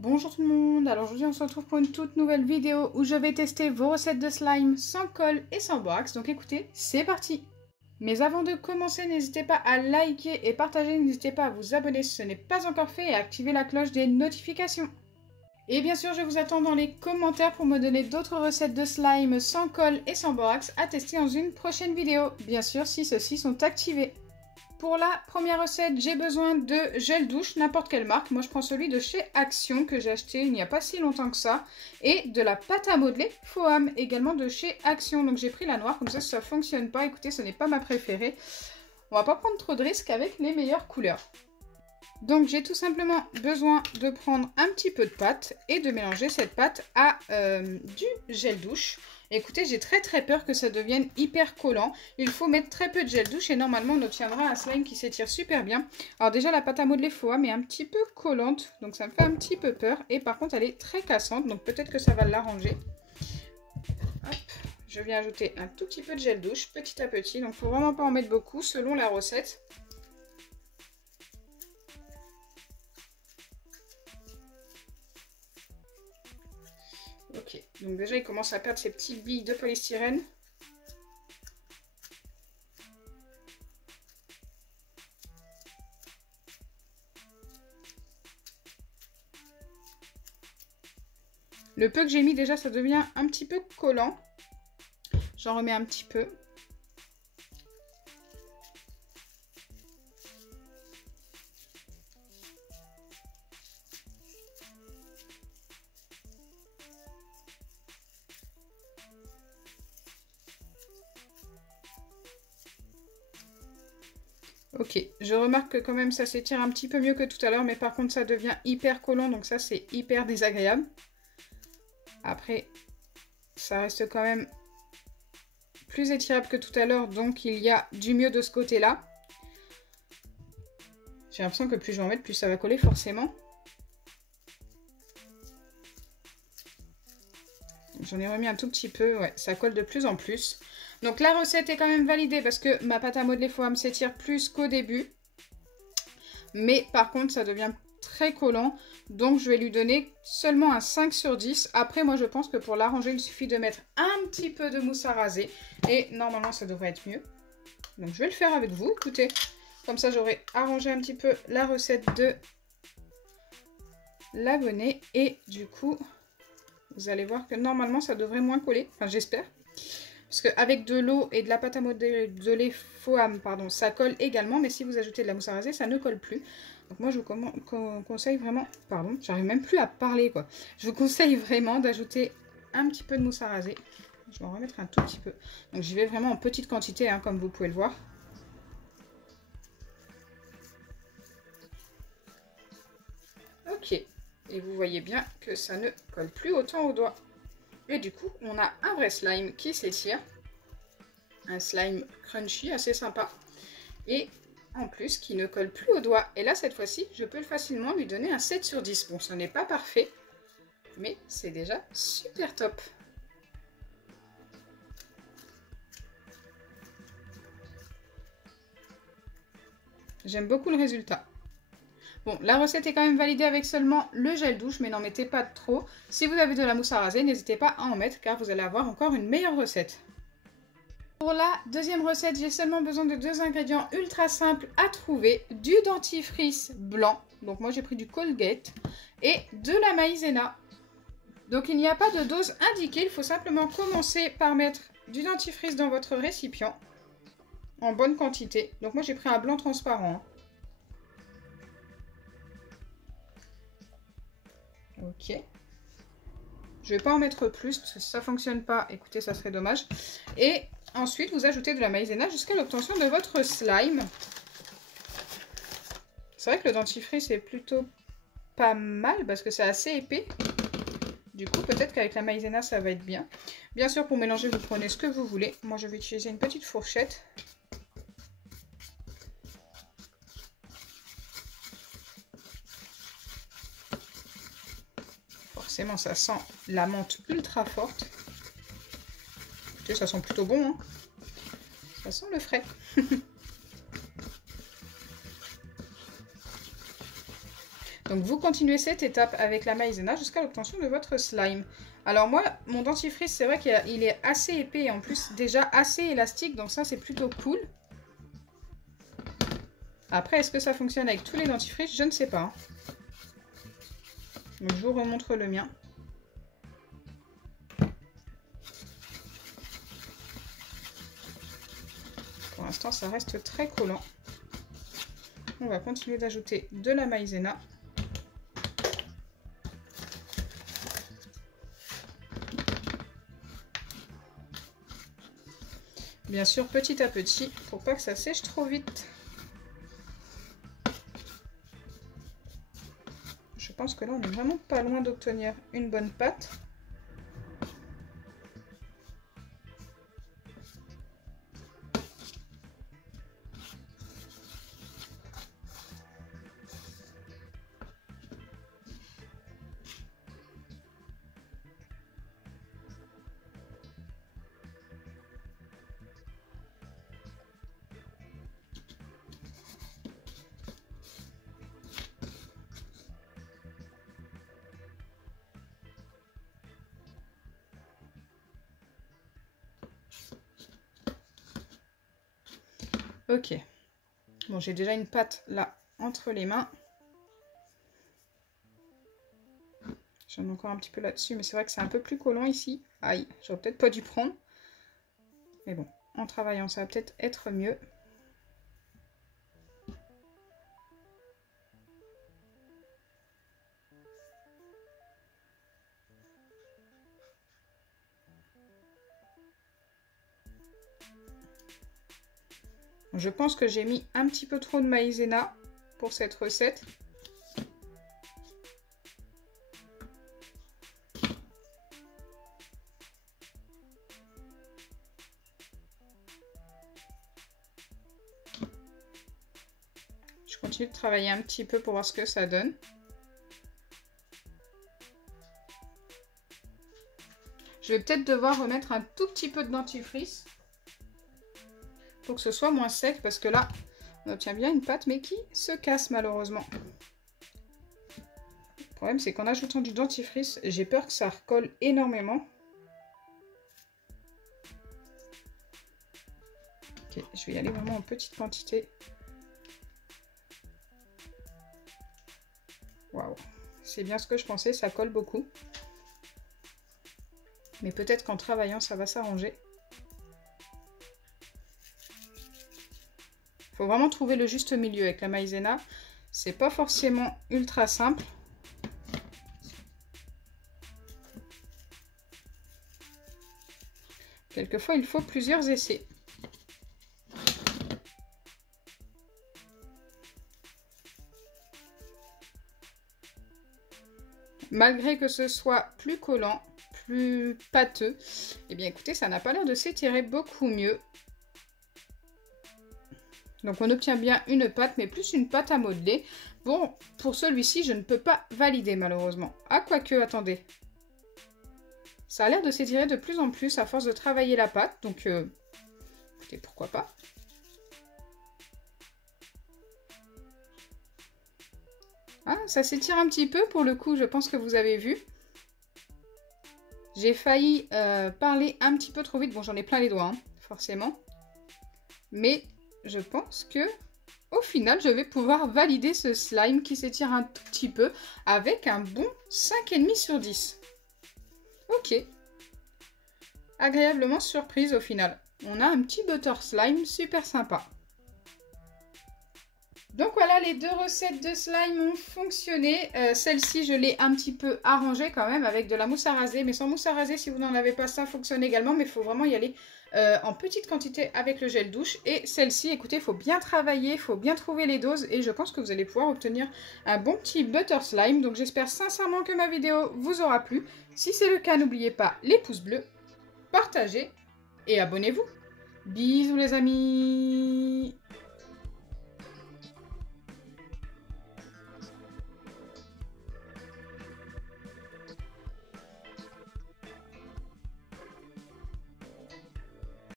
Bonjour tout le monde, alors aujourd'hui on se retrouve pour une toute nouvelle vidéo où je vais tester vos recettes de slime sans colle et sans borax, donc écoutez, c'est parti! Mais avant de commencer, n'hésitez pas à liker et partager, n'hésitez pas à vous abonner si ce n'est pas encore fait et à activer la cloche des notifications. Et bien sûr, je vous attends dans les commentaires pour me donner d'autres recettes de slime sans colle et sans borax à tester dans une prochaine vidéo, bien sûr si ceux-ci sont activés. Pour la première recette, j'ai besoin de gel douche, n'importe quelle marque. Moi, je prends celui de chez Action que j'ai acheté il n'y a pas si longtemps que ça. Et de la pâte à modeler Foam, également de chez Action. Donc, j'ai pris la noire, comme ça, si ça ne fonctionne pas, écoutez, ce n'est pas ma préférée. On va pas prendre trop de risques avec les meilleures couleurs. Donc, j'ai tout simplement besoin de prendre un petit peu de pâte et de mélanger cette pâte à du gel douche. Écoutez, j'ai très peur que ça devienne hyper collant. Il faut mettre très peu de gel douche et normalement on obtiendra un slime qui s'étire super bien. Alors déjà la pâte à modeler Foam est un petit peu collante, donc ça me fait un petit peu peur. Et par contre elle est très cassante, donc peut-être que ça va l'arranger. Je viens ajouter un tout petit peu de gel douche petit à petit, donc il ne faut vraiment pas en mettre beaucoup selon la recette. Ok, donc déjà il commence à perdre ses petites billes de polystyrène. Le peu que j'ai mis déjà ça devient un petit peu collant. J'en remets un petit peu. Ok, je remarque que quand même ça s'étire un petit peu mieux que tout à l'heure, mais par contre ça devient hyper collant, donc ça c'est hyper désagréable. Après, ça reste quand même plus étirable que tout à l'heure, donc il y a du mieux de ce côté-là. J'ai l'impression que plus je vais en mettre, plus ça va coller forcément. J'en ai remis un tout petit peu, ouais, ça colle de plus en plus. Donc la recette est quand même validée parce que ma pâte à modeler Foam s'étire plus qu'au début. Mais par contre, ça devient très collant. Donc je vais lui donner seulement un 5 sur 10. Après, moi je pense que pour l'arranger, il suffit de mettre un petit peu de mousse à raser. Et normalement, ça devrait être mieux. Donc je vais le faire avec vous, écoutez. Comme ça, j'aurai arrangé un petit peu la recette de l'abonné. Et du coup, vous allez voir que normalement, ça devrait moins coller. Enfin, j'espère. Parce qu'avec de l'eau et de la pâte à modeler Foam, pardon, ça colle également. Mais si vous ajoutez de la mousse à raser, ça ne colle plus. Donc moi, je vous conseille vraiment... Pardon, j'arrive même plus à parler, quoi. Je vous conseille vraiment d'ajouter un petit peu de mousse à raser. Je vais en remettre un tout petit peu. Donc j'y vais vraiment en petite quantité, hein, comme vous pouvez le voir. Ok. Et vous voyez bien que ça ne colle plus autant aux doigts. Et du coup, on a un vrai slime qui s'étire. Un slime crunchy, assez sympa. Et en plus, qui ne colle plus aux doigts. Et là, cette fois-ci, je peux facilement lui donner un 7 sur 10. Bon, ce n'est pas parfait, mais c'est déjà super top. J'aime beaucoup le résultat. Bon, la recette est quand même validée avec seulement le gel douche, mais n'en mettez pas trop. Si vous avez de la mousse à raser, n'hésitez pas à en mettre, car vous allez avoir encore une meilleure recette. Pour la deuxième recette, j'ai seulement besoin de deux ingrédients ultra simples à trouver. Du dentifrice blanc, donc moi j'ai pris du Colgate, et de la maïzena. Donc il n'y a pas de dose indiquée, il faut simplement commencer par mettre du dentifrice dans votre récipient, en bonne quantité. Donc moi j'ai pris un blanc transparent. Hein. Ok. Je vais pas en mettre plus, parce que si ça fonctionne pas, écoutez, ça serait dommage. Et ensuite, vous ajoutez de la maïzena jusqu'à l'obtention de votre slime. C'est vrai que le dentifrice est plutôt pas mal, parce que c'est assez épais. Du coup, peut-être qu'avec la maïzena, ça va être bien. Bien sûr, pour mélanger, vous prenez ce que vous voulez. Moi, je vais utiliser une petite fourchette. Forcément, ça sent la menthe ultra forte. Écoutez, ça sent plutôt bon. Hein. Ça sent le frais. Donc vous continuez cette étape avec la maïzena jusqu'à l'obtention de votre slime. Alors moi, mon dentifrice, c'est vrai qu'il est assez épais et en plus déjà assez élastique, donc ça c'est plutôt cool. Après, est-ce que ça fonctionne avec tous les dentifrices? Je ne sais pas. Donc je vous remontre le mien. Pour l'instant, ça reste très collant. On va continuer d'ajouter de la maïzena. Bien sûr, petit à petit, pour pas que ça sèche trop vite. Je pense que là, on est vraiment pas loin d'obtenir une bonne pâte. Ok. Bon, j'ai déjà une pâte là entre les mains. J'en ai encore un petit peu là-dessus, mais c'est vrai que c'est un peu plus collant ici. Aïe, j'aurais peut-être pas dû prendre. Mais bon, en travaillant, ça va peut-être être mieux. Je pense que j'ai mis un petit peu trop de maïzena pour cette recette. Je continue de travailler un petit peu pour voir ce que ça donne. Je vais peut-être devoir remettre un tout petit peu de dentifrice pour que ce soit moins sec, parce que là, on obtient bien une pâte, mais qui se casse malheureusement. Le problème, c'est qu'en ajoutant du dentifrice, j'ai peur que ça recolle énormément. Ok, je vais y aller vraiment en petite quantité. Waouh, c'est bien ce que je pensais, ça colle beaucoup. Mais peut-être qu'en travaillant, ça va s'arranger. Il faut vraiment trouver le juste milieu avec la maïzena. C'est pas forcément ultra simple. Quelquefois, il faut plusieurs essais. Malgré que ce soit plus collant, plus pâteux, eh bien écoutez, ça n'a pas l'air de s'étirer beaucoup mieux. Donc on obtient bien une pâte, mais plus une pâte à modeler. Bon, pour celui-ci, je ne peux pas valider malheureusement. Ah, quoique, attendez. Ça a l'air de s'étirer de plus en plus à force de travailler la pâte. Donc, écoutez, pourquoi pas. Ah, ça s'étire un petit peu pour le coup, je pense que vous avez vu. J'ai failli parler un petit peu trop vite. Bon, j'en ai plein les doigts, hein, forcément. Mais je pense que, au final, je vais pouvoir valider ce slime qui s'étire un tout petit peu avec un bon 5,5 sur 10. Ok. Agréablement surprise au final. On a un petit butter slime super sympa. Donc voilà, les deux recettes de slime ont fonctionné. Celle-ci, je l'ai un petit peu arrangée quand même avec de la mousse à raser. Mais sans mousse à raser, si vous n'en avez pas, ça fonctionne également. Mais il faut vraiment y aller en petite quantité avec le gel douche. Et celle-ci, écoutez, il faut bien travailler, il faut bien trouver les doses. Et je pense que vous allez pouvoir obtenir un bon petit butter slime. Donc j'espère sincèrement que ma vidéo vous aura plu. Si c'est le cas, n'oubliez pas les pouces bleus, partagez et abonnez-vous. Bisous les amis!